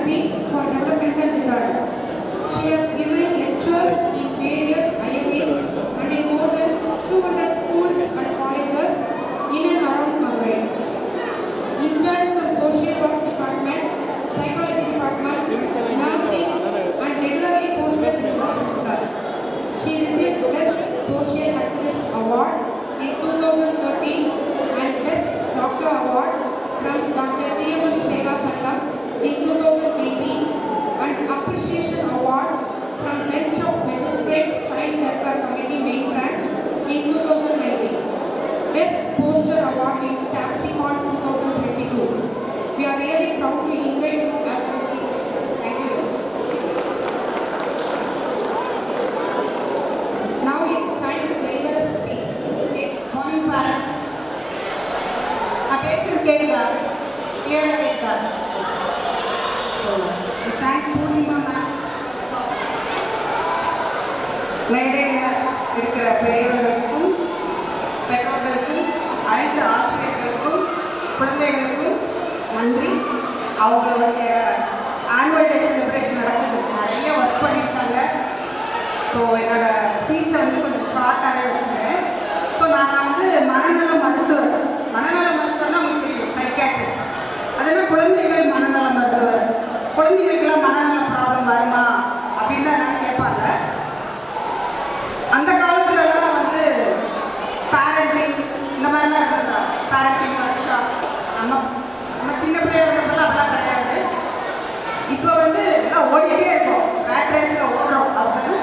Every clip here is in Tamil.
therapy for developmental disorders. She has given lectures in various IMAs and in more than 200 schools and colleges in and around Madurai. Intern from Social Work Department, Psychology Department, Nursing, and regularly posted in the center. She received Best Social Activist Award in 2013 and Best Doctor Award from Dr. T.M.S. Seva Sangam in 2018 and Appreciation Award from Bench of Magistrates Child Welfare Committee Main Branch in 2019. Best Poster Award in TaxiCon 2022. We are really proud to invite you as our chief guest. Thank you very much. Now it's time to deliver a speech. Morning, Bharat. So, thank Purnima ma'am. மேடையில் இருக்கிற பெரியவர்களுக்கும் பெற்றோர்களுக்கும் அனைத்து ஆசிரியர்களுக்கும் குழந்தைகளுக்கும் நன்றி. அவங்களுடைய ஆனுவல் டே செலிப்ரேஷன் நடக்கிறதுக்கு நிறைய ஒர்க் பண்ணியிருக்காங்க. ஸோ என்னோட ஸ்பீச்சை வந்து கொஞ்சம் ஷார்ட்டாகவே வச்சுருக்கேன். ஸோ நான் வந்து மனநல மருத்துவர். மனநல மருத்துவர்னா உங்களுக்கு தெரியும், சைக்காட்ரிஸ்ட். அதனால குழந்தைகள் மனநல மருத்துவர். குழந்தைகளுக்கெல்லாம் மனநல ப்ராப்ளம் வருமா அப்படின்னு தான் நான் கேட்பாங்க. அந்த காலத்துலலாம் வந்து பேரண்டிங் இந்த மாதிரிலாம் இருந்ததா, பேரண்டிங் ஒர்க் ஷாப். நம்ம சின்ன பிள்ளைய இருந்தப்பெல்லாம் அதெல்லாம் கிடையாது. இப்போ வந்து எல்லாம் ஓடிட்டே இருக்கோம், ரேட் ரேஸில் ஓடுறோம். அப்படின்னு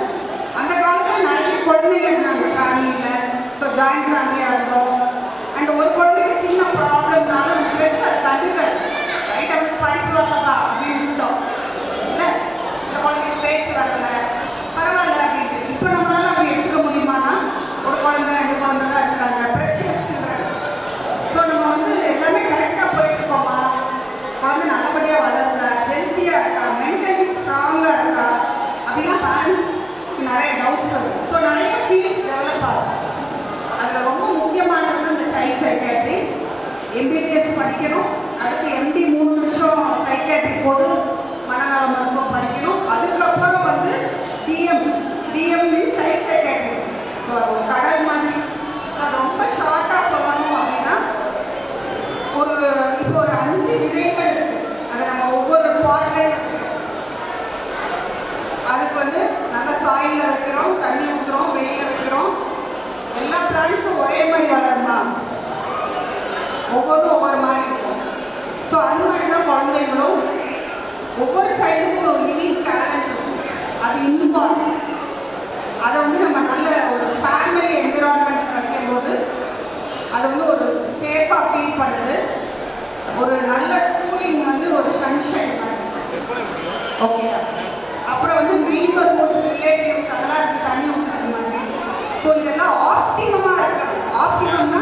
அந்த காலத்தில் நிறைய குழந்தைங்க இருந்தாங்க ஃபேமிலியில். ஸோ ஜாயின்ட் ஃபேமிலியாக இருந்தோம். அண்ட் ஒரு குழந்தைக்கு சின்ன ப்ராப்ளம்னாலும் பெருசாக கண்டுகள் ரைட் அவனுக்கு படிப்பு வரலப்பா அப்படின்னு இருந்தோம். இல்லை இந்த குழந்தைக்கு பேச்சு வரல பரவாயில்ல அப்படின்ட்டு. இப்போ நம்மளால அப்படி எடுத்துக்க முடியுமானா ஒரு குழந்தை ரெண்டு குழந்தை தான் இருக்காங்க, ப்ரெஷஸ். ஸோ நம்ம வந்து எல்லாமே கரெக்டாக போயிட்டு இருக்கோமா, குழந்தை நல்லபடியாக வளருதா, ஹெல்த்தியாக இருக்கா, மென்டலி ஸ்ட்ராங்காக இருக்கா அப்படின்னா பேரண்ட்ஸ்க்கு நிறைய டவுட்ஸ் வரும். ஸோ நிறைய ஃபீல்ட்ஸ் டெவலப் ஆகும். அதில் ரொம்ப முக்கியமானது இந்த சைல்ட் சைக்காட்ரி. எம்பிபிஎஸ் படிக்கணும், அடுத்து எம்டி 3 வருஷம் சைக்காட்ரி போது மனநல மருத்துவம் படிக்கணும். அதுக்கப்புறம் வந்து டிஎம் சைல்ட் சைக்காட்ரி. ஸோ அது ஒரு கடல் மாதிரி. அது ரொம்ப ஷார்ட்டாக சொல்லணும் அப்படின்னா இப்போ ஒரு 5 விதைகள் இருக்குது. அதை நம்ம ஒவ்வொரு பாட்லையும் அதுக்கு வந்து நல்ல சாயிலில் வைக்கிறோம், தண்ணி ஊற்றுறோம், வெயிலில் வைக்கிறோம். எல்லா பிளான்ஸும் ஒரே மாதிரி வளருமா, ஒவ்வொன்றும் ஒவ்வொரு மாதிரி இருக்கும். ஸோ அது மாதிரி தான் குழந்தைங்களும் ஒவ்வொரு சைல்டுக்கும் ஒரு யூனிக் டேலண்ட் இருக்கும். அது இம்பார்ட்டன்ட். அதை வந்து நம்ம நல்ல ஒரு ஃபேமிலி என்விரான்மெண்ட் வைக்கும்போது அது வந்து ஒரு சேஃபாக ஃபீல் பண்ணுது. ஒரு நல்ல ஸ்கூலிங் வந்து ஒரு சன்ஷைன் மாதிரி. ஓகே. அப்புறம் வந்து நெய்பர்ஹுட், ரிலேட்டிவ்ஸ் அதெல்லாம் இருக்குது, தண்ணி ஊற்றுறது மாதிரி. ஸோ இதெல்லாம் ஆப்டிமமாக இருக்காங்க. ஆப்டிமம்னா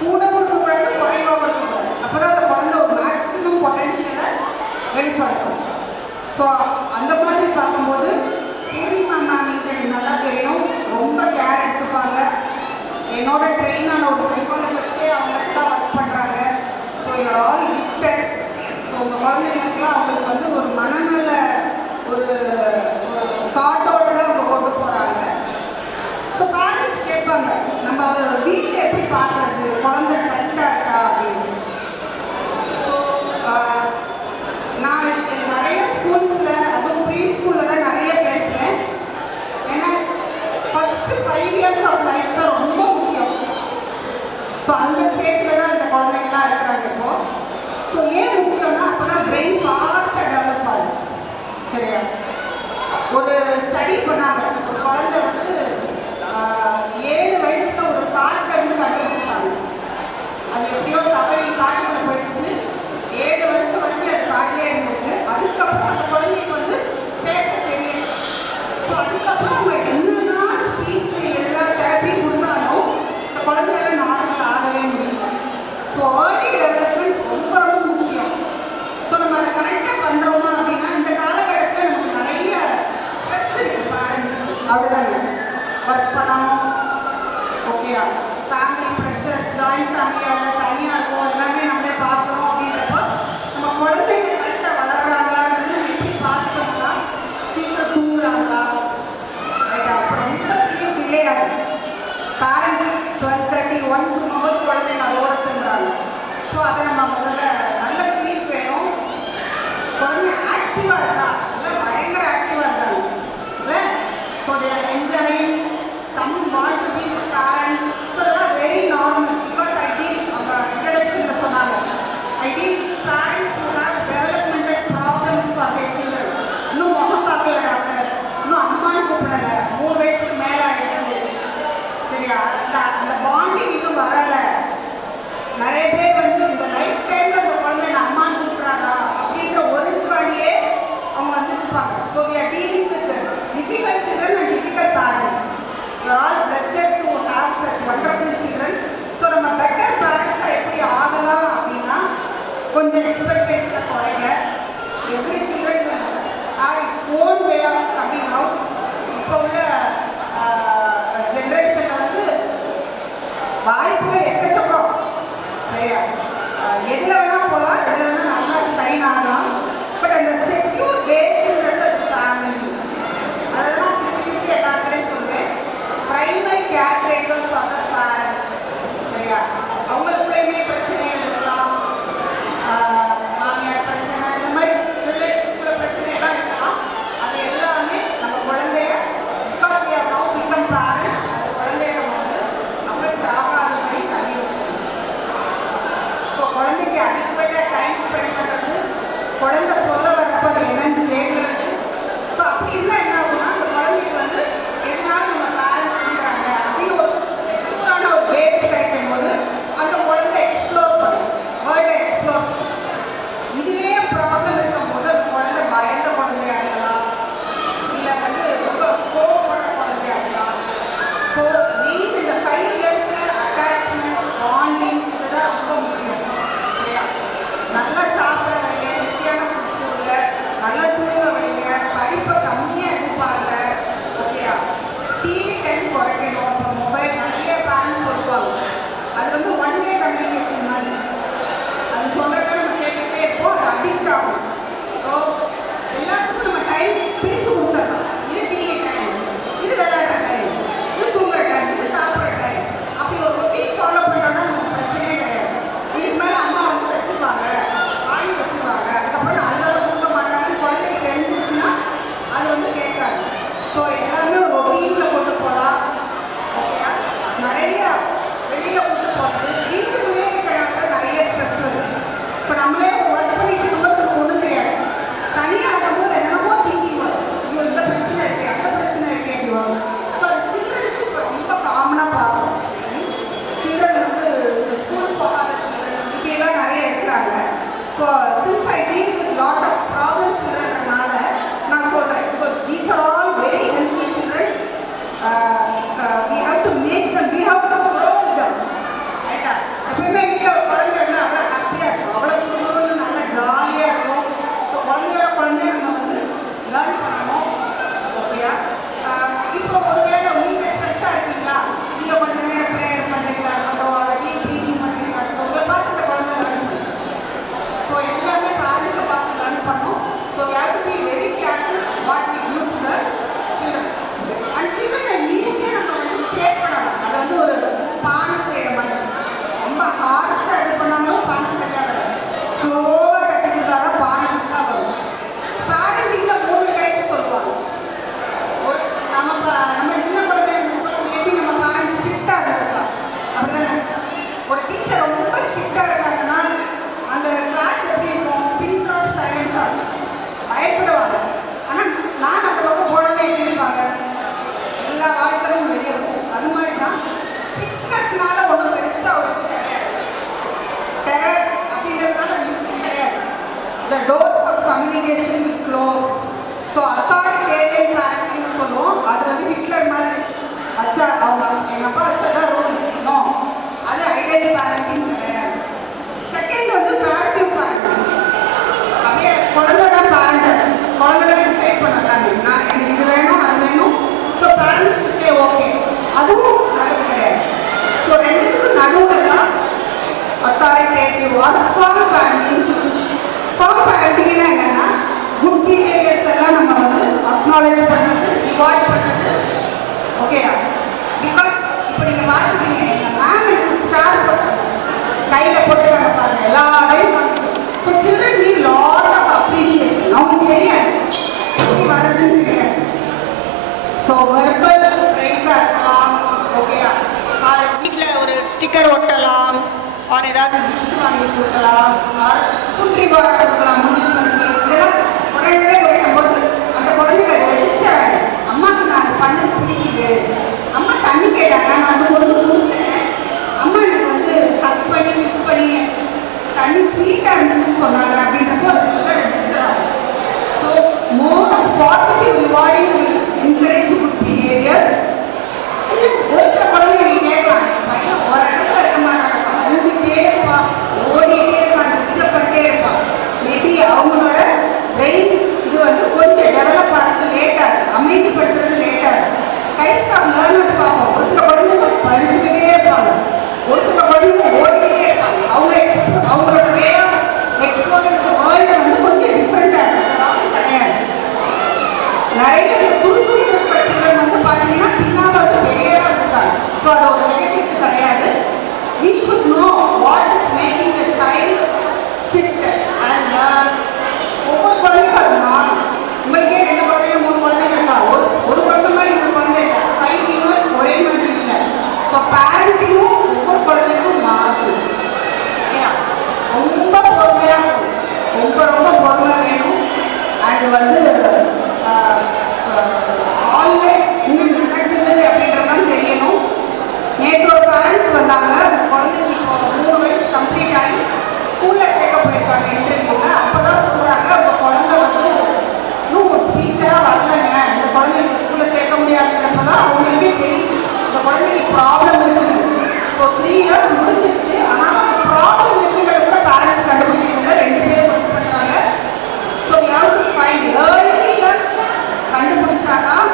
கூடவும் இருக்கக்கூடாது, குறைவாகவும் இருக்கக்கூடாது. அப்போ தான் அந்த குழந்தை ஒரு மேக்ஸிமம் பொட்டென்ஷியலை வெளிப்படுத்தும். ஸோ அந்த மாதிரி பார்க்கும்போது பூர்ணிமா மேம்கிட்ட நல்லா தெரியும், ரொம்ப கேர் எடுத்துப்பாங்க. என்னோட ட்ரெயினான ஒரு சைக்காலஜிஸ்டே அவங்களுக்கு தான் ஒர்க் பண்ணுறாங்க. So you are all gifted. So உங்கள் குழந்தைங்களுக்குலாம் அவங்களுக்கு வந்து ஒரு மனநல ஒரு தாட்டோடு தான் அவங்க கொண்டு போகிறாங்க. ஸோ பேரண்ட்ஸ் கேட்பாங்க, நம்ம வீட்டில் எப்படி பார்க்குறது குழந்தை கரெக்டாக இருக்கா அப்படின்னு. ஸோ நான் நிறைய ஸ்கூல்ஸில், அதுவும் ப்ரீ ஸ்கூலில் தான் நிறைய பேசுகிறேன். ஏன்னா ஃபஸ்ட்டு 5 இயர்ஸ் ஆஃப் லைஃப் தான் ரொம்ப முக்கியம். ஸோ அந்த ஸ்டேஜில் தான் இந்த குழந்தைங்களாம் இருக்கிறாங்க இப்போது. ஸோ ஏன் முக்கியம்னா அப்போ தான் பிரெயின் ஃபாஸ்ட்டாக டெவலப் ஆகுது. சரியா? ஒரு ஸ்டடி பண்ணாங்க, ஒரு குழந்தை வந்து 7 வயசில் ஒரு காட்டை வந்து கண்டுபிடிச்சாங்க. அது எப்படியோ தவறி காட்டுக்குள்ள போயிடுச்சு. 7 வருஷம் வரைக்கும் அது காட்டிலே இருந்திருக்கு. அதுக்கப்புறம் அந்த குழந்தைக்கு வந்து பேச தெரியும். ஸோ அதுக்கப்புறம் அவங்க என்னெல்லாம் ஸ்பீச் எல்லா தெரப்பியும் கொடுத்தாலும் இந்த குழந்தைகளை நார்மல் ஆகவே முடியும். ஸோ ஏர்லி டெவலப்மெண்ட் ரொம்ப ரொம்ப முக்கியம். ஸோ நம்ம அதை கரெக்டாக பண்ணுறோமா அப்படின்னா இந்த காலகட்டத்தில் நமக்கு நிறைய ஸ்ட்ரெஸ் இருக்குது. பேரண்ட்ஸ் அப்படிதாங்க ஒர்க் பண்ணணும், அதை நம்ம முதல்ல நல்ல ஸ்லீப் வேணும். குழந்தை ஆக்டிவாக இருக்கா, எல்லாம் பயங்கர ஆக்டிவாக இருக்காங்க இல்லை? So they are enjoying, some want to be parents. So அதெல்லாம் very normal. Because I deal அவங்க இன்ட்ரடக்ஷனில் சொன்னாங்க, I deal parents who have developmental problems for their children. இன்னும் முகம் பார்க்கல டாக்டர், இன்னும் அம்மான்னு கூப்பிடல, 3 வயசுக்கு மேலே ஆகிடுது, சரியா? அந்த பாண்டிங் இன்னும் வரலை. நிறைய பேர் வந்து இந்த லைஃப் டைமில் அந்த குழந்தை அம்மான்னு கூப்பிடாதா அப்படின்ற ஒரு இதுக்காண்டியே அவங்க வந்து இருப்பாங்க. So we are dealing with difficult children and difficult parents. We are all blessed to have such wonderful children. So நம்ம பெட்டர் பேரண்ட்ஸாக எப்படி ஆகலாம் அப்படின்னா கொஞ்சம் எக்ஸ்பெக்டேஷனை குறைங்க. Every children have its own way of coming out. இப்போ உள்ள ஜென்ரேஷனில் வந்து வாய்ப்புகள் எக்கச்சக்கம், சரியா? எதில் வேணால் போகலாம், எதில் வேணால் நல்லா ஷைன் ஆகலாம். பட் அந்த செக்யூர் பேஸ்ன்றது அது ஃபேமிலி. அதெல்லாம் திருப்பி எல்லாத்துலேயும் சொல்லுவேன். Primary caretakers of the parents, சரியா? அவங்களுக்குள்ளேயுமே பிரச்சனைகள் இருக்கலாம், மாமியார் பிரச்சனை, இந்த மாதிரி ரிலேட்டிவ்ஸ்குள்ள பிரச்சனைலாம் இருக்கலாம். அது எல்லாமே நம்ம குழந்தைய because we have now become parents, அந்த குழந்தைய நம்ம வந்து அஃபெக்ட் ஆகாதபடி தள்ளி வச்சுக்கணும். ஸோ குழந்தைக்கு அடிப்பட்ட டைம் ஸ்பெண்ட் பண்ணுறது, குழந்தை சொல்ல வரப்போ அது என்னன்னு கேட்குறது. ஸோ அப்படி இருந்தால் என்ன ஆகும்னா அந்த குழந்தைக்கு வந்து எல்லாம் நம்ம பேரண்ட்ஸ் செய்கிறாங்க அப்படின்னு ஒரு செக்யூரான ஒரு பேஸ் கிடைக்கும் போது அந்த குழந்தை எக்ஸ்ப்ளோர் பண்ணும், வேர்ல்டை எக்ஸ்ப்ளோர் பண்ணும். இதுவே ப்ராப்ளம் இருக்கும் போது அந்த குழந்தை பயந்த குழந்தையா இருக்கலாம், இல்லை வந்து ரொம்ப கோவப்படுற குழந்தையா இருக்கலாம். ஸோ மெயின் இந்த 5 இயர்ஸில் அட்டாச்மெண்ட், பாண்டிங் இதுதான் ரொம்ப முக்கியம், சரியா? நல்லா சாப்பிட வைங்க, ஹெல்த்தியான ஃபுட்ஸ் கொடுங்க, நல்லா தூங்க வைங்க, படிப்பை கம்மியாக எதிர்பார்ங்க, ஓகேயா? டிவி டைம் குறைக்கணும். இப்போ மொபைல் நிறைய பேரண்ட்ஸ் சொல்லுவாங்க, அது வந்து ஒன் வே கம்யூனிகேஷன் மாதிரி, அது சொல்கிறத நம்ம கேட்டுகிட்டே இருப்போம், அது அடிக்ட் ஆகும். ஸோ எல்லாத்துக்கும் நம்ம டைம் பிரித்து கொடுத்துடலாம். இது டிவி டைம், இது விளையாடுற டைம், இது தூங்குற டைம், இது சாப்பிட்ற டைம். அப்படி ஒரு ரொட்டீன் ஃபாலோ பண்ணோம்னா நமக்கு பிரச்சனையே கிடையாது. இதுக்கு மேலே அம்மா வந்து வச்சுருவாங்க, வாங்கி வச்சுருவாங்க, அதுக்கப்புறம் அதோட தூங்க மாட்டாங்கன்னு குழந்தைக்கு தெரிஞ்சிச்சுன்னா அது வந்து கேட்காது. ஸோ எல்லாமே ஒரு ரொட்டீனில் கொண்டு போகலாம், ஓகேயா? நிறைய வெளியில் கொண்டு போகிறது, வீட்டுக்குள்ளேயே இருக்கிறனால நிறைய ஸ்ட்ரெஸ் வருது. இப்போ நம்மளே ஒர்க் பண்ணிட்டு இருக்கும்போது ஒன்றும் தெரியாது, தனியாக இருக்கும்போது என்னென்னமோ திங்கிங் வரும், ஐயோ இந்த பிரச்சனை இருக்குது, அந்த பிரச்சனை இருக்குது அப்படி வரும். ஸோ அது சில்ட்ரனுக்கு இப்போ ரொம்ப காமனாக பார்க்குறோம். சில்ட்ரன் வந்து ஸ்கூல் போகாத சில்ட்ரன் இப்படியெல்லாம் நிறைய இருக்கிறாங்க. So since I deal with lot of problem சில்ட்ரன்னால நான் சொல்கிறேன். So these are all very helpful children. we have to make them, we have to grow with them, ரைட்டா? எப்பவுமே வீட்டில் குழந்தை இருந்தால் அவ்வளோ ஹாப்பியாக இருக்கும், அவ்வளோ குடும்பம் நல்லா ஜாலியாக இருக்கும். ஸோ குழந்தைய நம்ம வந்து லேர்ன் பண்ணணும், ஓகேயா? இப்போ ஒருவேளை நீங்கள் ஸ்ட்ரெஸ்ஸாக இருக்கீங்களா, நீங்கள் கொஞ்சம் நேரம் ப்ரேயர் பண்ணுறீங்களா இருக்கட்டும், அதை டீப் ப்ரீதிங் பண்ணுறீங்களா இருக்கட்டும், உங்களை பார்த்து இந்த குழந்தை லேர்ன் பண்ணும். ஸோ எல்லாமே பேரண்ட்ஸை பார்த்து லேர்ன் பண்ணணும். So we have to be very careful what we do to the children. And சில்ட்ரனை ஈஸியாக நம்ம வந்து ஷேப் பண்ணணும். அதை வந்து ஒரு பானை செய்கிற மாதிரி ரொம்ப ஹார்ஷாக இது பண்ணாலும் பானை சரியாக வரும், ஸ்லோவாக கட்டி கொடுத்தாதான் பானை நல்லா வரும். பேரண்டிங்கில் 3 டைப் சொல்லுவாங்க. ஒரு நம்ம சின்ன குழந்தைய மேபி நம்ம பேரண்ட்ஸ் ஸ்ட்ரிக்டாக இருக்கலாம், அப்படிதானே? ஒரு டீச்சர் ரொம்ப ஸ்ட்ரிக்டாக இருக்காங்கன்னா அந்த கிளாஸ் எப்படி இருக்கும், பின் ட்ராப் சைலன்ஸாக இருக்கும், பயப்படுவாங்க. ஆனால் நான் அந்த பக்கம் போடவே எப்படி இருப்பாங்க, எல்லா வாழ்க்கையும் வெளியே இருக்கும். அது மாதிரி தான் ஸ்ட்ரிக்ட்னஸ்னால ஒன்றும் பெருசாக ஒரு கிடையாது, டெரர் அப்படின்றதுனால யூஸ் கிடையாது. The doors of communication close. So authoritarian பேரண்டிங்னு சொல்லுவோம். அது வந்து ஹிட்லர் மாதிரி வச்சா அவங்க எங்கள் அப்பா வச்சதான் ரூல் இருக்கணும், அது ஐடென்டி பேரண்டிங் கிடையாது. செகண்ட் வந்து பேசிவ் பேரண்டிங். அப்படியே குழந்தை தான் பேரண்டர், குழந்தை தான் டிசைட் பண்ணுறாங்க, நான் எனக்கு இது வேணும் அது வேணும். ஸோ பேரண்ட்ஸ் சே ஓகே, அதுவும் நல்லது கிடையாது. ஸோ ரெண்டுத்துக்கும் நடுவில் தான் authoritative or firm parenting. Firm பேரண்டிங்னா என்னென்னா குட் பிஹேவியர்ஸ் எல்லாம் நம்ம வந்து அக்னாலேஜ் பண்ணுறது, ரிவார்ட் பண்ணுறது, ஓகேயா? பிகாஸ் இப்போ நீங்கள் பார்த்துட்டீங்க, எங்கள் மேம் எனக்கு ஸ்டார் போட்டாங்க, கையில் போட்டுக்காங்க பாருங்கள், ஸ்டிக்கர் ஒட்டலாம், ஆர் ஏதாவது gift வாங்கி கொடுக்கலாம், ஆர் ஃபுட் ரிவார்ட் கொடுக்கலாம். இதெல்லாம் உடனே உடைக்கும் போது அந்த குழந்தைங்க ரெஜிஸ்டர் ஆகுது. அம்மாவுக்கு நான் அது பண்ணது பிடிக்குது, அம்மா தண்ணி கேட்டாங்க, நான் அது கொண்டு கொடுத்தேன், அம்மா எனக்கு வந்து கட் பண்ணி மிக்ஸ் பண்ணி தண்ணி ஸ்வீட்டாக இருந்துச்சுன்னு சொன்னாங்க அப்படின்றப்போ அது ரெஜிஸ்டர் ஆகும். So more of positive rewarding will encourage good behaviours. ஒரு சில குழந்தைங்க நீங்கள் கேட்கலாம், பையன் ஒரு இடத்துல இருக்க மாட்டாங்க, அழுதுகிட்டே இருப்பான், ஓடிட்டே இருப்பான், டிஸ்டர்ப் பண்ணிட்டே இருப்பான். மேபி அவங்களோட பிரெயின் இது வந்து கொஞ்சம் டெவலப் ஆகிறது லேட்டாக இருக்குது, அமைதிப்படுத்துறது லேட்டாக இருக்குது. டைப்ஸ் ஆஃப் லேர்னர்ஸ் பார்ப்போம். ஒரு சில குழந்தைங்க படிச்சுக்கிட்டே இருப்பாங்க, ஒரு சில குழந்தைங்க ஓடிக்கிட்டே இருப்பாங்க. அவங்களோட way of exploring the world வந்து கொஞ்சம் டிஃப்ரெண்ட்டாக இருக்குது, கிடையாது. நிறைய துருதுரு பிரச்சனைகள் வந்து பார்த்தீங்கன்னா பின்னால் வந்து வெளியேறாக இருக்காங்க. ஸோ அது ஒரு நெகட்டிவ் கிடையாது. We should know what is making the child sit and learn. ஒவ்வொரு குழந்தைக்கும் அது மாறும். உங்களுக்கே 2 குழந்தைங்க 3 குழந்தைங்க இருக்கா, ஒரு குழந்தை மாதிரி இன்னொரு குழந்தை இருக்கா, 5 years ஒரே மாதிரி இல்லை. ஸோ பேரண்டிங்கும் ஒவ்வொரு குழந்தைக்கும் மாறும். ஓகேயா? ரொம்ப பொறுமையாக இருக்கும், ரொம்ப பொறுமை வேணும். அண்ட் வந்து ஆல்வேஸ் இன்னும் நடக்குது அப்படின்றதான் தெரியணும். நேற்று ஒரு பேரண்ட்ஸ் வந்தாங்க, குழந்தைக்கு இப்போ 3 வயசு கம்ப்ளீட் ஆகி ஸ்கூலில் சேர்க்க போயிருக்காங்க இன்டர்வியூவில். அப்போ தான் சொல்கிறாங்க, உங்கள் குழந்தை வந்து இன்னும் ஸ்பீச்சராக வரலைங்க, இந்த குழந்தைங்க ஸ்கூலில் சேர்க்க முடியாதுன்றப்ப தான் அவங்களுக்கே தெரியுது இந்த குழந்தைக்கு ப்ராப்ளம் இருக்குது. ஸோ 3 years முடிஞ்சிருச்சு, ஆனால் ப்ராப்ளம் இருக்குங்கிறத கூட பேரண்ட்ஸ் கண்டுபிடிக்கிறாங்க, 2 பேரும் ஒர்க் பண்ணுறாங்க. So we have to find ஏர்லியாக கண்டுபிடிச்சாதான்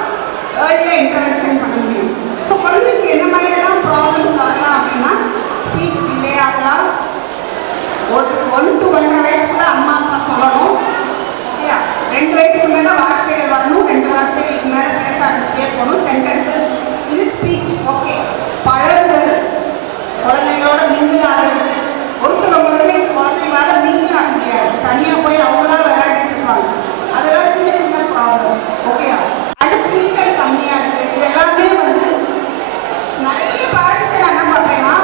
ஏர்லியாக இன்டர்வென்ஷன் பண்ண முடியும். ஸோ குழந்தைக்கு என்ன மாதிரியெல்லாம் ப்ராப்ளம்ஸ் வரலாம் அப்படின்னா, ஸ்பீச் டிலே ஆகலாம், 1 to 1.5 வயசுக்குள்ள அம்மா அப்பா சொல்லணும். ஓகேயா? 2 வயசுக்கு மேலே வார்த்தைகள் வரணும், 2 வார்த்தைகளுக்கு மேலே பேச ஆரம்பிச்சுட்டே போகணும், சென்டென்சஸ். இது ஸ்பீச். ஓகே. பழகுதல், குழந்தைங்களோட மிங்கிள் ஆகிறது. ஒரு சில குழந்தைங்களால மிங்கிள் ஆக முடியாது, தனியாக போய் அவங்களா விளையாடிட்டு இருப்பாங்க. அதெல்லாம் சின்ன ப்ராப்ளம். ஓகேயா? அது புரிதல் கம்மியாக இருக்குது. இது எல்லாமே வந்து நிறைய பேரண்ட்ஸை நான் என்ன பார்ப்பேன்னா,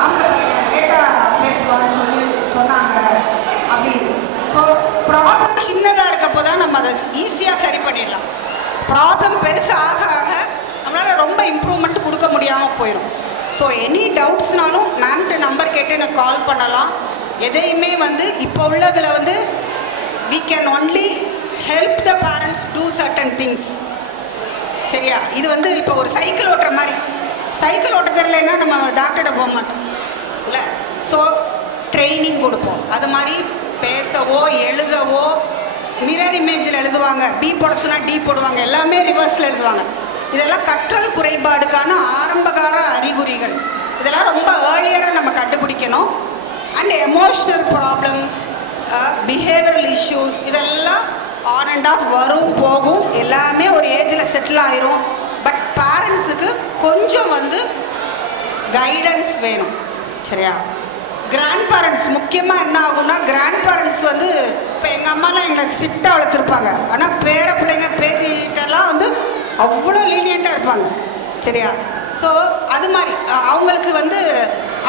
ஆம்பளை பையன் லேட்டாக பேசுவான்னு சொன்னாங்க அப்படின்னு. ஸோ ப்ராப்ளம் சின்னதாக இருக்கப்போ தான் நம்ம அதை ஈஸியாக சரி பண்ணிடலாம். ப்ராப்ளம் பெருசாக ஆக ஆக நம்மளால் ரொம்ப இம்ப்ரூவ்மெண்ட் கொடுக்க முடியாமல் போயிடும். ஸோ எனி டவுட்ஸ்னாலும் மேம்கிட்ட நம்பர் கேட்டு எனக்கு கால் பண்ணலாம். எதையுமே வந்து இப்போ உள்ளதில் வந்து we can only help the parents do certain things. சரியா? இது வந்து இப்போ ஒரு சைக்கிள் ஓட்டுற மாதிரி, சைக்கிள் ஓட்ட தெரியலன்னா நம்ம டாக்டர்கிட்ட போக மாட்டோம் இல்லை. ஸோ ட்ரைனிங் கொடுப்போம். அது மாதிரி பேசவோ எழுதவோ, மிரர் இமேஜில் எழுதுவாங்க, பி போட சொன்னால் டி போடுவாங்க, எல்லாமே ரிவர்ஸில் எழுதுவாங்க. இதெல்லாம் கற்றல் குறைபாடுக்கான ஆரம்பகால அறிகுறிகள். இதெல்லாம் ரொம்ப ஏர்லியராக நம்ம கண்டுபிடிக்கணும். And emotional problems, behavioural issues, இதெல்லாம் ஆன் அண்ட் ஆஃப் வரும் போகும், எல்லாமே ஒரு ஏஜில் செட்டில் ஆயிரும். பட் பேரண்ட்ஸுக்கு கொஞ்சம் வந்து கைடன்ஸ் வேணும். சரியா? கிராண்ட் பேரண்ட்ஸ் முக்கியமாக என்ன ஆகும்னா, கிராண்ட் பேரண்ட்ஸ் வந்து இப்போ எங்கள் அம்மாலாம் எங்களை ஸ்ட்ரிக்டாக வளர்த்துருப்பாங்க, ஆனால் பேர பிள்ளைங்க பேத்திட்டெல்லாம் வந்து அவ்வளோ லீனியண்ட்டாக இருப்பாங்க. சரியா? ஸோ அது மாதிரி அவங்களுக்கு வந்து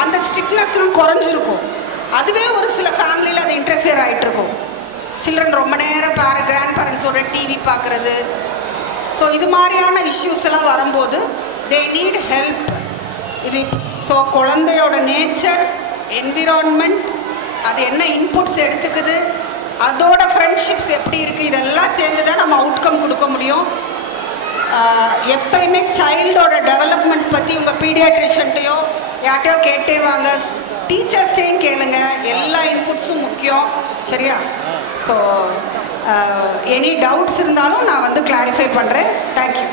அந்த ஸ்ட்ரிக்ட்னஸ்லாம் குறைஞ்சிருக்கும். அதுவே ஒரு சில ஃபேமிலியில் அது இன்டர்ஃபியர் ஆகிட்டுருக்கும். சில்ட்ரன் ரொம்ப நேரம் கிராண்ட் பேரண்ட்ஸோட டிவி பார்க்குறது. ஸோ இது மாதிரியான இஷ்யூஸ் எல்லாம் வரும்போது தே நீட் ஹெல்ப். இது ஸோ குழந்தையோட நேச்சர், என்விரான்மெண்ட், அது என்ன இன்புட்ஸ் எடுத்துக்குது, அதோட ஃப்ரெண்ட்ஷிப்ஸ் எப்படி இருக்குது, இதெல்லாம் சேர்ந்து தான் நம்ம அவுட்கம் கொடுக்க முடியும். எப்பயுமே சைல்டோட டெவலப்மெண்ட் பற்றி உங்கள் பீடியாட்ரிஷன்ட்டையோ யார்ட்டையோ கேட்டே வாங்க, டீச்சர்ஸ்டையும் கேளுங்க, எல்லா இன்புட்ஸும் முக்கியம். சரியா? ஸோ எனி டவுட்ஸ் இருந்தாலும் நான் வந்து கிளாரிஃபை பண்ணுறேன். தேங்க்யூ.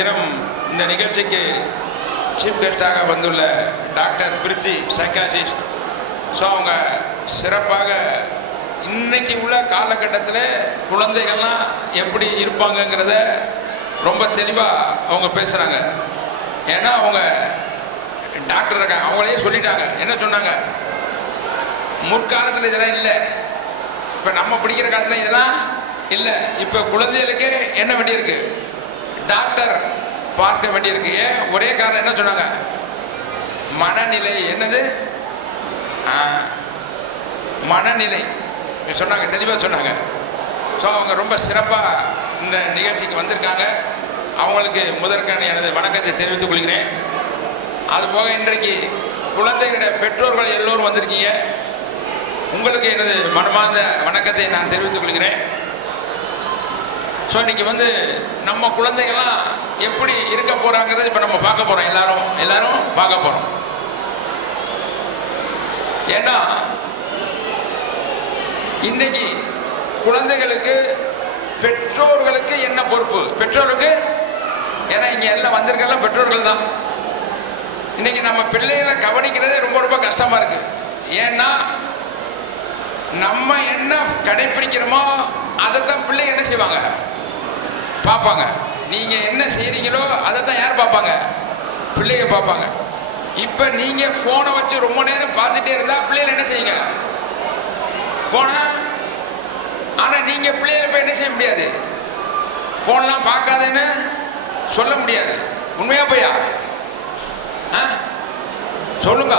தினம் இந்த நிகழ்ச்சிக்கு சீஃப் கெஸ்டாக வந்துள்ள டாக்டர் பிரித்தி சைக்காலஜிஸ்ட். ஸோ அவங்க சிறப்பாக இன்னைக்கு உள்ள காலகட்டத்தில் குழந்தைகள்லாம் எப்படி இருப்பாங்கங்கிறத ரொம்ப தெளிவாக அவங்க பேசுகிறாங்க. ஏன்னா அவங்க டாக்டர் இருக்காங்க, அவங்களே சொல்லிட்டாங்க. என்ன சொன்னாங்க? முற்காலத்தில் இதெல்லாம் இல்லை, இப்போ நம்ம படிக்கிற காலத்தில் இதெல்லாம் இல்லை. இப்போ குழந்தைகளுக்கு என்ன வேண்டியிருக்கு? டாக்டர் பார்க்க வேண்டியிருக்கு. ஏன்? ஒரே காரணம் என்ன சொன்னாங்க? மனநிலை. என்னது? மனநிலை சொன்னாங்க, தெளிவாக சொன்னாங்க. ஸோ அவங்க ரொம்ப சிறப்பாக இந்த நிகழ்ச்சிக்கு வந்திருக்காங்க. அவங்களுக்கு முதற்கான எனது வணக்கத்தை தெரிவித்துக் கொள்கிறேன். அதுபோக இன்றைக்கு குழந்தைகளுடைய பெற்றோர்கள் எல்லோரும் வந்திருக்கீங்க. உங்களுக்கு எனது மனமார்ந்த வணக்கத்தை நான் தெரிவித்துக் கொள்கிறேன். ஸோ இன்னைக்கு நம்ம குழந்தைகள்லாம் எப்படி இருக்க போகிறாங்கிறது இப்போ நம்ம பார்க்க போகிறோம். எல்லாரும் பார்க்க போகிறோம். ஏன்னா இன்னைக்கு குழந்தைகளுக்கு பெற்றோர்களுக்கு என்ன பொறுப்பு? பெற்றோருக்கு, ஏன்னா இங்கே எல்லாம் வந்திருக்கலாம் பெற்றோர்கள் தான். இன்னைக்கு நம்ம பிள்ளைகளை கவனிக்கிறதே ரொம்ப ரொம்ப கஷ்டமாக இருக்குது. ஏன்னா நம்ம என்ன கடைப்பிடிக்கிறோமோ அதைத்தான் பிள்ளைங்க என்ன செய்வாங்க? பார்ப்பாங்க. நீங்கள் என்ன செய்கிறீங்களோ அதைத்தான் யார் பார்ப்பாங்க? பிள்ளைங்க பார்ப்பாங்க. இப்போ நீங்கள் ஃபோனை வச்சு ரொம்ப நேரம் பார்த்துட்டே இருந்தால் பிள்ளைகள் என்ன செய்யுங்க? ஃபோனை. ஆனால் நீங்கள் பிள்ளைகளை போய் என்ன செய்ய முடியாது? ஃபோன்லாம் பார்க்காதேன்னு சொல்ல முடியாது. உண்மையா போயா? சொல்லுங்க.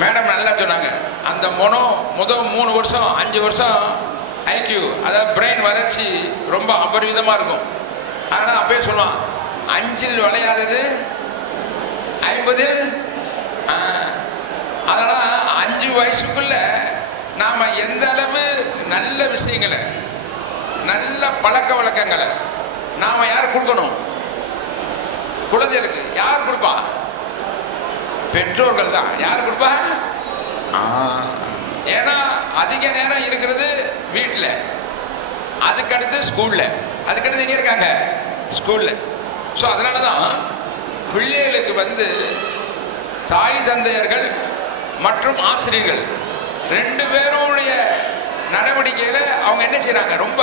மேடம் நல்லா சொன்னாங்க. அந்த முதல் 3 வருஷம் 5 வருஷம் ஐக்யூ, அதாவது பிரெயின் வளர்ச்சி ரொம்ப அபரிவிதமாக இருக்கும். அதனால் அப்பயே சொல்லுவான், 5இல் விளையாதது 50. அதனால் 5 வயசுக்குள்ள நாம் எந்த அளவு நல்ல விஷயங்களை, நல்ல பழக்க வழக்கங்களை நாம் யார் கொடுக்கணும்? குழந்தைகளுக்கு யார் கொடுப்பா? பெற்றோர்கள் தான். யார் கொடுப்பா? ஏன்னா அதிக நேரம் இருக்கிறது வீட்டில், அதுக்கடுத்து ஸ்கூலில், அதுக்கடுத்து எங்கே இருக்காங்க? ஸ்கூலில். ஸோ அதனால தான் பிள்ளைகளுக்கு தாய் தந்தையர்கள் மற்றும் ஆசிரியர்கள் 2 பேருடைய நடவடிக்கையில் அவங்க என்ன செய்கிறாங்க? ரொம்ப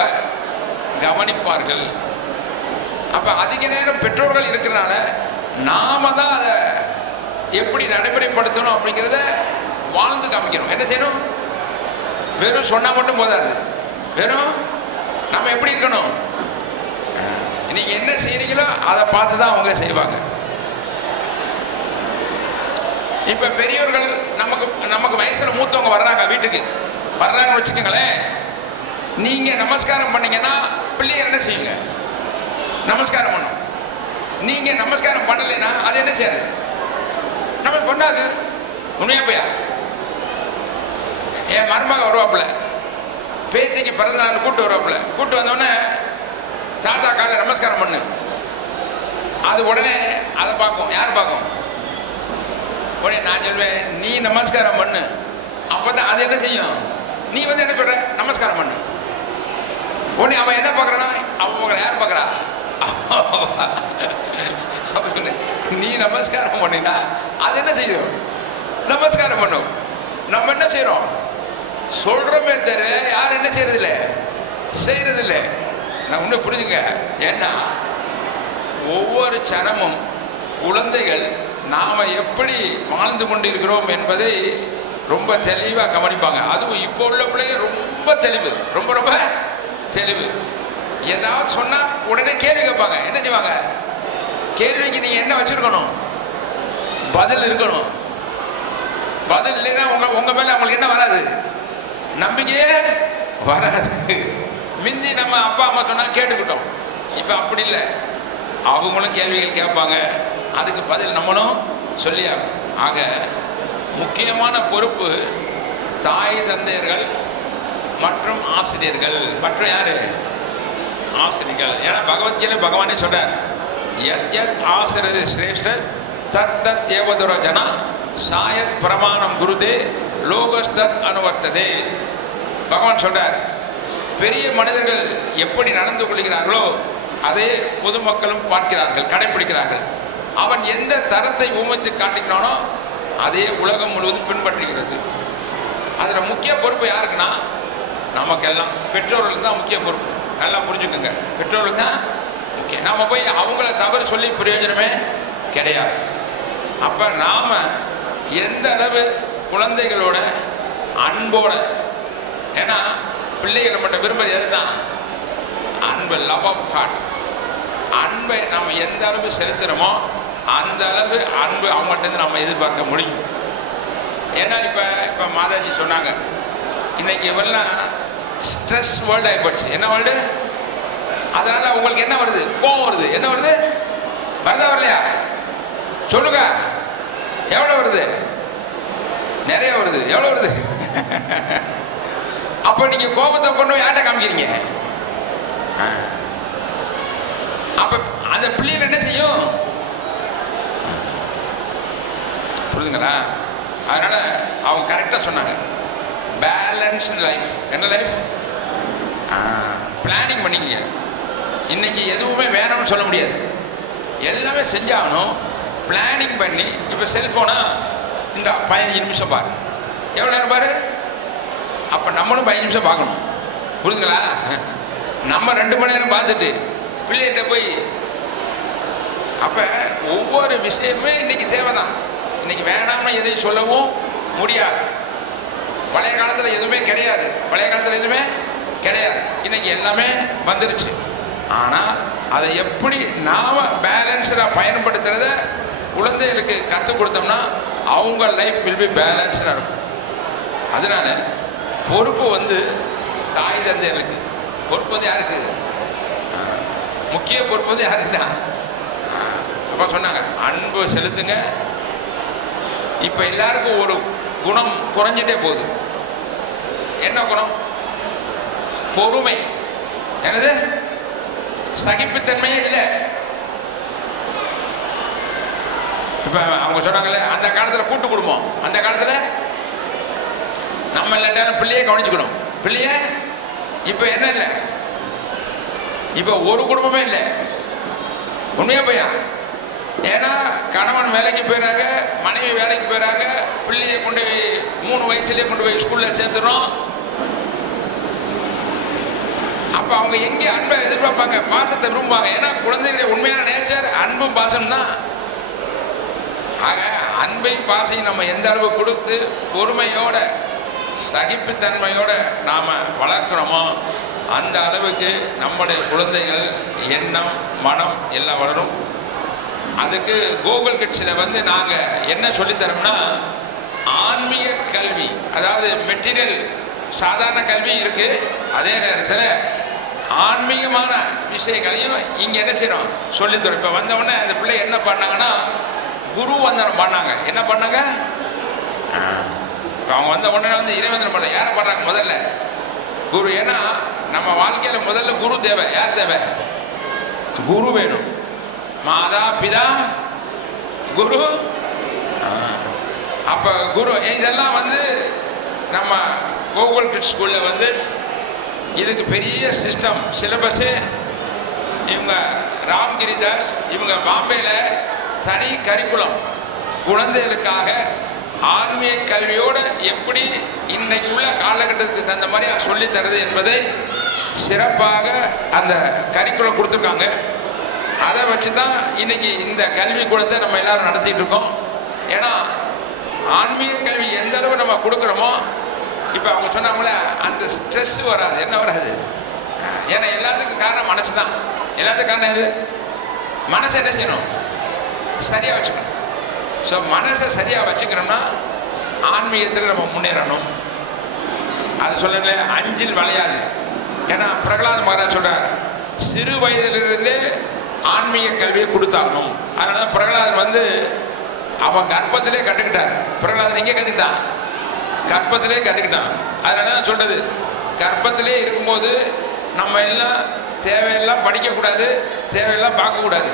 கவனிப்பார்கள். அப்போ அதிக நேரம் பெற்றோர்கள் இருக்கிறனால நாம தான் அதை எப்படி நடைமுறைப்படுத்தணும் அப்படிங்கிறத வாழ்ந்து காமிக்கணும். என்ன செய்யணும்? வெறும் சொன்னால் மட்டும் போதாது. வெறும் நம்ம எப்படி இருக்கணும்? நீங்கள் என்ன செய்கிறீங்களோ அதை பார்த்து தான் அவங்க செய்வாங்க. இப்போ பெரியவர்கள் நமக்கு வயசில் மூத்தவங்க வர்றாங்க, வீட்டுக்கு வர்றாங்கன்னு வச்சுக்கோங்களேன். நீங்கள் நமஸ்காரம் பண்ணீங்கன்னா பிள்ளைங்க என்ன செய்யுங்க? நமஸ்காரம் பண்ணும். நீங்கள் நமஸ்காரம் பண்ணலைன்னா அது என்ன செய்யாது? நம்ம பண்ணாது. உண்மையா போயா? என் மருமக வருவாப்புல, பேத்திக்கு பிறந்த நாள் கூட்டு வருவாப்புல. கூட்டு வந்தோடனே தாத்தா காலை நமஸ்காரம் பண்ணு. அது உடனே அதை பார்க்கும். யார் பார்க்கும்? உடனே நான் சொல்வேன், நீ நமஸ்காரம் பண்ணு. அப்போ தான் அது என்ன செய்யும்? நீ என்ன சொல்ற? நமஸ்காரம் பண்ணு. உடனே அவன் என்ன பார்க்குறான்னா, அவன் பார்க்குற. யார் பார்க்குறா? நீ நமஸ்காரம் பண்ணினா அது என்ன செய்யும்? நமஸ்காரம் பண்ணும். நம்ம என்ன செய்யறோம்? சொல்றோமே தவிர யாரும் என்ன செய்யறதில்ல, செய்யறதில்லை. நான் ஒன்று புரிஞ்சுங்க. ஏன்னா ஒவ்வொரு சனமும் குழந்தைகள் நாம் எப்படி வாழ்ந்து கொண்டு இருக்கிறோம் என்பதை ரொம்ப தெளிவாக கவனிப்பாங்க. அதுவும் இப்போ உள்ள பிள்ளைங்க ரொம்ப தெளிவு, ரொம்ப ரொம்ப தெளிவு. ஏதாவது சொன்னால் உடனே கேள்வி கேட்பாங்க. என்ன செய்வாங்க? கேள்விக்கு நீங்கள் என்ன வச்சுருக்கணும்? பதில் இருக்கணும். பதில் இல்லைன்னா உங்கள் மேலே அவங்களுக்கு என்ன வராது? நம்பிக்கையே வராது. மிந்தி நம்ம அப்பா அம்மா சொன்னால் கேட்டுக்கிட்டோம். இப்போ அப்படி இல்லை. அவங்களும் கேள்விகள் கேட்பாங்க, அதுக்கு பதில் நம்மளும் சொல்லியாகும். ஆக முக்கியமான பொறுப்பு தாய் தந்தையர்கள் மற்றும் ஆசிரியர்கள். மற்றும் யாரு? ஆசிரியர்கள். ஏன்னா பகவத்கீதை பகவானே சொல்றார், யத் யத் ஆசிரியர் சிரேஷ்ட தத் தத் ஏவதுர ஜனா சாயத் பிரமாணம் குருதே லோகஸ்தத் அனுவர்த்ததே. பகவான் சொல்றார், பெரிய மனிதர்கள் எப்படி நடந்து கொள்கிறார்களோ அதே பொதுமக்களும் பார்க்கிறார்கள், கடைபிடிக்கிறார்கள். அவன் எந்த தரத்தை ஊமத்து காட்டினானோ அதே உலகம் முழுவதும் பின்பற்றுகிறது. அதில் முக்கிய பொறுப்பு யாருக்குன்னா நமக்கெல்லாம் பெற்றோர்களுக்கு தான் முக்கிய பொறுப்பு. நல்லா புரிஞ்சுக்கோங்க, பெற்றோர்களுக்கு தான் முக்கியம். நாம் போய் அவங்கள தவறு சொல்லி பிரயோஜனமே கிடையாது. அப்போ நாம் எந்த அளவு குழந்தைகளோட அன்போட, ஏன்னா பிள்ளைகள் நம்மகிட்ட விரும்புகிறது எதுதான்? அன்பு, லவ் ஆஃப் ஹார்ட். அன்பை நம்ம எந்த அளவு செலுத்துகிறோமோ அந்த அளவு அன்பு அவங்கள்ட்ட நம்ம எதிர்பார்க்க முடியும். ஏன்னா இப்போ மாதாஜி சொன்னாங்க, இன்னைக்கு இவெல்லாம் ஸ்ட்ரெஸ் வேர்ல்டு ஆகிப்போச்சு. என்ன வேர்ல்டு? அதனால் உங்களுக்கு என்ன வருது? கோவம் வருது. என்ன வருது? வருதா வரலையா? சொல்லுங்க, எவ்வளோ வருது? நிறைய வருது. எவ்வளோ வருது? அப்போ நீங்கள் கோபத்தை கொண்டு யார்கிட்ட காமிக்கிறீங்க? அப்போ அந்த பிள்ளைகள் என்ன செய்யும்? புரியுதுங்களா? அதனால் அவங்க கரெக்டாக சொன்னாங்க, பேலன்ஸ்டு லைஃப். என்ன லைஃப்? பிளானிங் பண்ணிங்க. இன்னைக்கு எதுவுமே வேணும்னு சொல்ல முடியாது, எல்லாமே செஞ்சாகணும். பிளானிங் பண்ணி, இப்போ செல்ஃபோனா இந்த 15 நிமிஷம் பாரு, எவ்வளோ நேரம் பாரு. அப்போ நம்மளும் 15 நிமிஷம் பார்க்கணும். புரியுதுங்களா? நம்ம 2 மணி நேரம் பார்த்துட்டு பிள்ளைகிட்ட போய், அப்போ ஒவ்வொரு விஷயமே இன்னைக்கு தேவைதான். இன்னைக்கு வேணாம்னா எதையும் சொல்லவும் முடியாது. பழைய காலத்தில் எதுவுமே கிடையாது. பழைய காலத்தில் எதுவுமே கிடையாது. இன்னைக்கு எல்லாமே வந்துருச்சு. ஆனால் அதை எப்படி நாம் பேலன்ஸ்டாக பயன்படுத்துகிறத குழந்தைகளுக்கு கற்றுக் கொடுத்தோம்னா அவங்க லைஃப் வில் பி பேலன்ஸ்டாக இருக்கும். அதனால பொறுப்பு வந்து தாய் தந்தைகளுக்கு. பொறுப்பு வந்து யாருக்கு? முக்கிய பொறுப்பு வந்து யாருக்கு தான்? அப்போ சொன்னாங்க, அன்பு செலுத்துங்க. இப்போ எல்லாருக்கும் ஒரு குணம் குறைஞ்சிட்டே போகுது. என்ன குணம்? பொறுமை. என்னது? சகிப்புத்தன்மையே இல்லை. இப்போ அவங்க சொன்னாங்கல்ல, அந்த காலத்தில் கூட்டு குடும்பம், அந்த காலத்தில் நம்ம இல்லாட்டாலும் பிள்ளையே கவனிச்சுக்கணும். பிள்ளைய இப்போ என்ன இல்லை, இப்போ ஒரு குடும்பமே இல்லை. உண்மையாக பையா? ஏன்னா கணவன் வேலைக்கு போயிடறாங்க, மனைவி வேலைக்கு போயிடறாங்க, பிள்ளையை கொண்டு போய் 3 வயசுலேயே கொண்டு போய் ஸ்கூலில் சேர்த்துறோம். அப்போ அவங்க எங்கே அன்பை எதிர்பார்ப்பாங்க? பாசத்தை விரும்புவாங்க. ஏன்னா குழந்தைகளுடைய உண்மையான நேச்சர் அன்பும் பாசம் தான். ஆக அன்பையும் பாசையும் நம்ம எந்த அளவு கொடுத்து பொறுமையோட சகிப்புத்தன்மையோட நாம் வளர்க்குறோமோ அந்த அளவுக்கு நம்முடைய குழந்தைகள் எண்ணம், மனம் எல்லாம் வளரும். அதுக்கு கூகுள் கிட்ஸில் வந்து நாங்கள் என்ன சொல்லித்தரோம்னா, ஆன்மீக கல்வி, அதாவது மெட்டீரியல் சாதாரண கல்வி இருக்குது, அதே நேரத்தில் ஆன்மீகமான விஷயங்களையும் இங்கே என்ன செய்யணும் சொல்லித்தரோம். இப்போ வந்தவுடனே அந்த பிள்ளை என்ன பண்ணாங்கன்னா குரு வந்தனம் பண்ணாங்க. என்ன பண்ணாங்க? இப்போ அவங்க வந்த உடனே வந்து இறைவந்தனம் பண்ண யாரை பண்ணுறாங்க? முதல்ல குரு. ஏன்னா நம்ம வாழ்க்கையில் முதல்ல குரு தேவை. யார் தேவை? குரு வேணும். மாதா பிதா குரு. அப்போ குரு இதெல்லாம் வந்து நம்ம கூகுள் கிட்ஸ் ஸ்கூலில் வந்து இதுக்கு பெரிய சிஸ்டம், சிலபஸ்ஸு. இவங்க ராம்கிரிதாஸ், இவங்க பாம்பேயில் தனி கரிக்குலம் குழந்தைகளுக்காக ஆன்மீக கல்வியோடு எப்படி இன்னைக்கு உள்ள காலகட்டத்துக்கு தகுந்த மாதிரி சொல்லித்தரது என்பதை சிறப்பாக அந்த கரிக்குலம் கொடுத்துருக்காங்க. அதை வச்சு தான் இன்னைக்கு இந்த கல்வி கூடத்தை நம்ம எல்லாரும் நடத்திட்டு இருக்கோம். ஏன்னா ஆன்மீக கல்வி எந்த அளவு நம்ம கொடுக்குறோமோ, இப்போ அவங்க சொன்னாங்களே அந்த ஸ்ட்ரெஸ் வராது. என்ன வராது? ஏன்னா எல்லாத்துக்கும் காரணம் மனசு தான். எல்லாத்துக்கும் காரணம் இது மனசை என்ன செய்யணும்? சரியாக வச்சுக்கணும். ஸோ மனசை சரியாக வச்சுக்கிறோம்னா ஆன்மீகத்தில் நம்ம முன்னேறணும். அது சொல்லல, அஞ்சில் வளையாது. ஏன்னா பிரகலாத மகாராஜ் சொல்கிறார், சிறு வயதிலிருந்தே ஆன்மீக கல்வியை கொடுத்தாகணும். அதனால தான் பிரகலாதன் வந்து அவன் கர்ப்பத்திலே கற்றுக்கிட்டார். பிரகலாதன் எங்கே கற்றுக்கிட்டான்? கர்ப்பத்திலே கற்றுக்கிட்டான். அதனால தான் சொல்கிறது, கர்ப்பத்திலே இருக்கும்போது நம்ம எல்லாம் தேவையெல்லாம் படிக்கக்கூடாது, தேவையெல்லாம் பார்க்கக்கூடாது.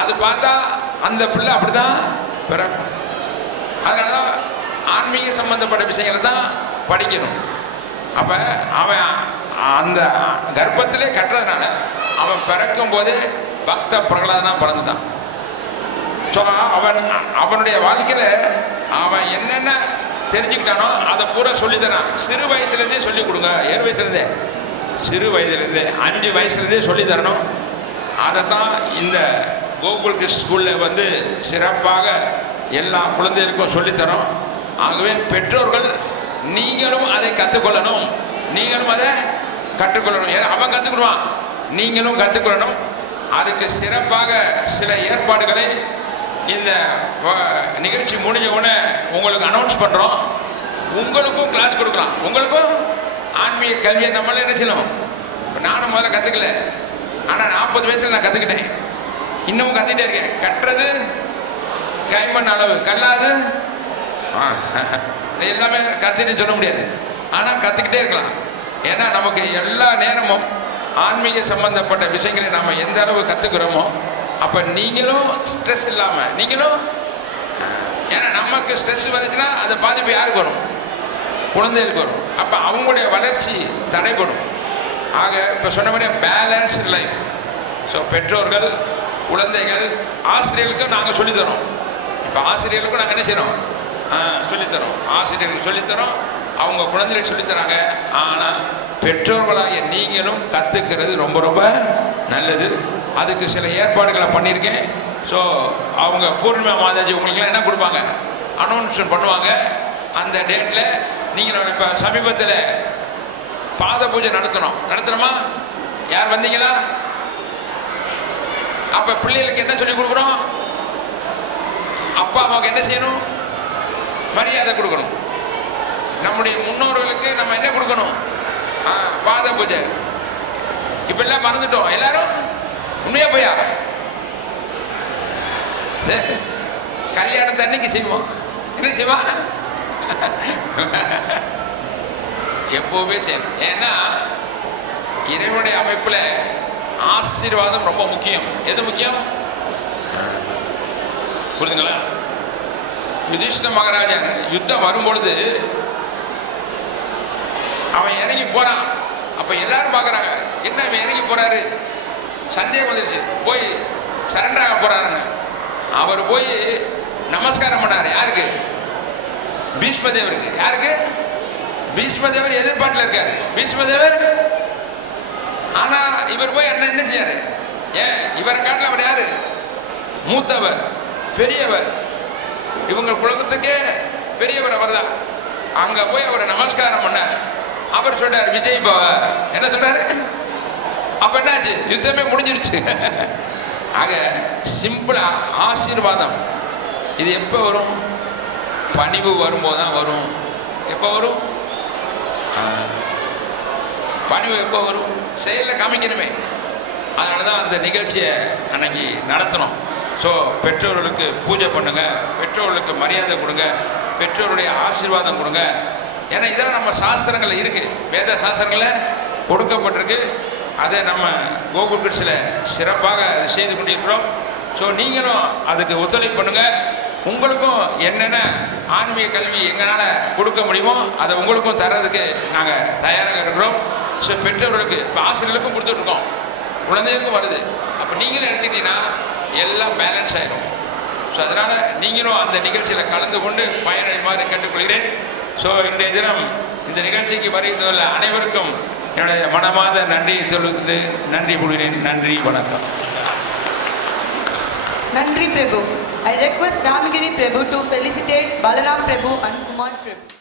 அது பார்த்தா அந்த பிள்ளை அப்படி தான் பிறக்கும். அதனால தான் ஆன்மீக சம்பந்தப்பட்ட விஷயங்களை தான் படிக்கணும். அப்போ அவன் அந்த கர்ப்பத்திலே கட்டுறதுனால அவன் பிறக்கும் போதே பக்த பிரகலாதனா பிறந்துட்டான். ஸோ அவனுடைய வாழ்க்கையில் அவன் என்னென்ன தெரிஞ்சுக்கிட்டானோ அதை பூரா சொல்லித்தரான். சிறு வயசுலேருந்தே சொல்லிக் கொடுங்க. 7 வயசுலேருந்தே, சிறு வயதுலேருந்தே 5 வயசுலேருந்தே சொல்லித்தரணும். அதைத்தான் இந்த கோகுல் கிருஷ்ண ஸ்கூலில் வந்து சிறப்பாக எல்லா குழந்தைகளுக்கும் சொல்லித்தரோம். ஆகவே பெற்றோர்கள் நீங்களும் அதை கற்றுக்கொள்ளணும், நீங்களும் அதை கற்றுக்கொள்ளணும். ஏன்னா அவன் கற்றுக்கொள்வான், நீங்களும் கற்றுக்கொள்ளணும். அதுக்கு சிறப்பாக சில ஏற்பாடுகளை இந்த நிகழ்ச்சி முடிஞ்ச உடனே உங்களுக்கு அனௌன்ஸ் பண்ணுறோம். உங்களுக்கும் கிளாஸ் கொடுக்கலாம். உங்களுக்கும் ஆன்மீக கல்வியை நம்மளே என்ன செய்யணும். நானும் முதல்ல கற்றுக்கல, ஆனால் 40 வயசில் நான் கற்றுக்கிட்டேன். இன்னமும் கற்றுக்கிட்டே இருக்கேன். கட்டுறது கைமண் அளவு, கல்லாது எல்லாமே கற்றுட்டு சொல்ல முடியாது, ஆனால் கற்றுக்கிட்டே இருக்கலாம். ஏன்னா நமக்கு எல்லா நேரமும் ஆன்மீக சம்பந்தப்பட்ட விஷயங்களை நம்ம எந்த அளவு கற்றுக்கிறோமோ அப்போ நீங்களும் ஸ்ட்ரெஸ் இல்லாமல் நீங்களும், ஏன்னா நமக்கு ஸ்ட்ரெஸ் வந்துச்சுன்னா அந்த பாதிப்பு யாருக்கு வரும்? குழந்தைகளுக்கு வரும். அப்போ அவங்களுடைய வளர்ச்சி தடைபடும். ஆக இப்போ சொன்ன மாதிரி பேலன்ஸ்டு லைஃப். ஸோ பெற்றோர்கள், குழந்தைகள், ஆசிரியர்களுக்கும் நாங்கள் சொல்லித்தரோம். இப்போ ஆசிரியர்களுக்கும் நாங்கள் என்ன செய்கிறோம்? சொல்லித்தரோம். ஆசிரியர்கள் சொல்லித்தரோம், அவங்க குழந்தைகள் சொல்லித்தராங்க. ஆனால் பெற்றோர்களாகிய நீங்களும் கற்றுக்கிறது ரொம்ப ரொம்ப நல்லது. அதுக்கு சில ஏற்பாடுகளை பண்ணியிருக்கேன். ஸோ அவங்க பூர்ணிமா மாதாஜி உங்களுக்குலாம் என்ன கொடுப்பாங்க, அனௌன்ஸ்மெண்ட் பண்ணுவாங்க. அந்த டேட்டில் நீங்கள் இப்போ சமீபத்தில் பாத பூஜை நடத்தணுமா? யார் வந்தீங்களா? அப்போ பிள்ளைகளுக்கு என்ன சொல்லி கொடுக்குறோம்? அப்பா அம்மாவுக்கு என்ன செய்யணும்? மரியாதை கொடுக்கணும். நம்முடைய முன்னோர்களுக்கு நம்ம என்ன கொடுக்கணும்? பாத பூஜை. இப்பெல்லாம் மறந்துட்டோம் எல்லாரும். உண்மையா போயா? சரி, கல்யாணத்து அன்னைக்கு செய்வோம். என்ன செய்வா? எப்போவுமே செய்யணும். ஏன்னா இறைவனுடைய அமைப்பில் ஆசீர்வாதம் ரொம்ப முக்கியம். எது முக்கியம்? புரியுதுங்களா? யுதிஷ்ட மகாராஜன் யுத்தம் வரும்பொழுது அவன் இறங்கி போறான். அப்ப எல்லாரும் பார்க்குறாங்க, என்ன இவன் இறங்கி போறாரு? சந்தேகம் வந்துருச்சு. போய் சரண்டர் ஆக போறாருன்னு அவர் போய் நமஸ்காரம் பண்ணாரு. யாருக்கு? பீஷ்மதேவருக்கு. யாருக்கு? பீஷ்மதேவர் எதிர்பார்ட்டில் இருக்காரு. பீஷ்மதேவர். ஆனா இவர் போய் என்ன செய்யாரு? ஏன் இவரை காட்டில் அவர் யாரு? மூத்தவர், பெரியவர். இவங்க குலத்துக்கே பெரியவர் அவர் தான். அங்க போய் அவரை நமஸ்காரம் பண்ணார். அவர் சொல்றாரு, விஜய் பவ. என்ன சொல்றாரு? அப்ப என்னாச்சு? யுத்தமே முடிஞ்சிருச்சு. ஆக சிம்பிளா ஆசீர்வாதம் இது எப்போ வரும்? பணிவு வரும்போது தான் வரும். எப்போ வரும்? பணிவு எப்போ வரும்? செயலில் காமிக்கணுமே. அதனால தான் அந்த நிகழ்ச்சியை அன்னைக்கு நடத்தணும். ஸோ பெற்றோர்களுக்கு பூஜை பண்ணுங்க, பெற்றோர்களுக்கு மரியாதை கொடுங்க, பெற்றோருடைய ஆசீர்வாதம் கொடுங்க. ஏன்னா இதெல்லாம் நம்ம சாஸ்திரங்களில் இருக்குது, வேத சாஸ்திரங்களில் கொடுக்கப்பட்டிருக்கு. அதை நம்ம கோகுல் கிட்ஸில் சிறப்பாக செய்து கொண்டிருக்கிறோம். ஸோ நீங்களும் அதுக்கு ஒத்துழைப்பு பண்ணுங்கள். உங்களுக்கும் என்னென்ன ஆன்மீக கல்வி எங்களால் கொடுக்க முடியுமோ அதை உங்களுக்கும் தர்றதுக்கு நாங்கள் தயாராக இருக்கிறோம். ஸோ பெற்றோர்களுக்கு இப்போ ஆசிரியர்களுக்கும் கொடுத்துட்ருக்கோம், குழந்தைகளுக்கும் வருது. அப்போ நீங்களும் எடுத்துக்கிட்டீங்கன்னா எல்லாம் பேலன்ஸ் ஆகிடும். ஸோ அதனால் நீங்களும் அந்த நிகழ்ச்சியில் கலந்து கொண்டு பயனடைமாறு கேட்டுக்கொள்கிறேன். ஸோ இன்றைய தினம் இந்த நிகழ்ச்சிக்கு வருகின்ற அனைவருக்கும் என்னுடைய மனமாத நன்றியை தெரிவித்து நன்றி கூறுகிறேன். நன்றி, வணக்கம். Nandri Prabhu. I request Damagiri Prabhu to felicitate Balaram Prabhu and Kumar Prabhu.